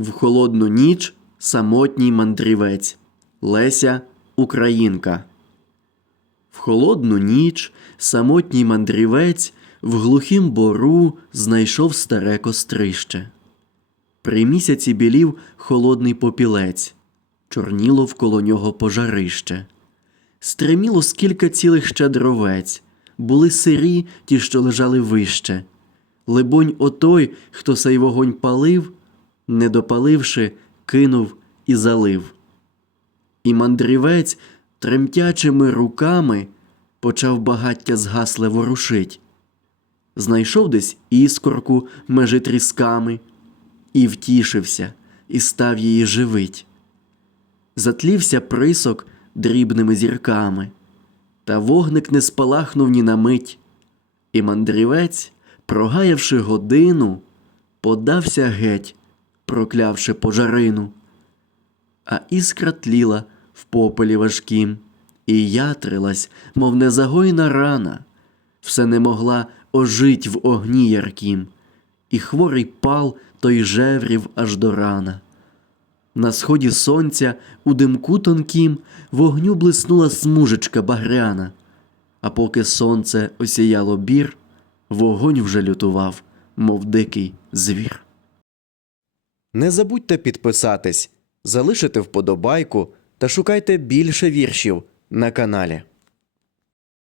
В холодну ніч самотній мандрівець Леся Українка. В холодну ніч самотній мандрівець в глухім бору знайшов старе кострище. При місяці білів холодний попілець, чорніло вколо нього пожарище. Стриміло скільки цілих ще дровець, були сирі ті, що лежали вище. Либонь, отой, хто сей вогонь палив, не допаливши, кинув і залив. І мандрівець тремтячими руками почав багаття згасле ворушить. Знайшов десь іскорку межи трісками, і втішився, і став її живить. Затлівся присок дрібними зірками, та вогник не спалахнув ні на мить, і мандрівець, прогаявши годину, подався геть, проклявши пожарину. А іскра тліла в попелі важкім, і ятрилась, мов незагойна рана, все не могла ожить в огні яркім, і хворий пал той жеврів аж до рана. На сході сонця у димку тонкім вогню блиснула смужечка багряна, а поки сонце осіяло бір, вогонь вже лютував, мов дикий звір. Не забудьте підписатись, залишити вподобайку та шукайте більше віршів на каналі.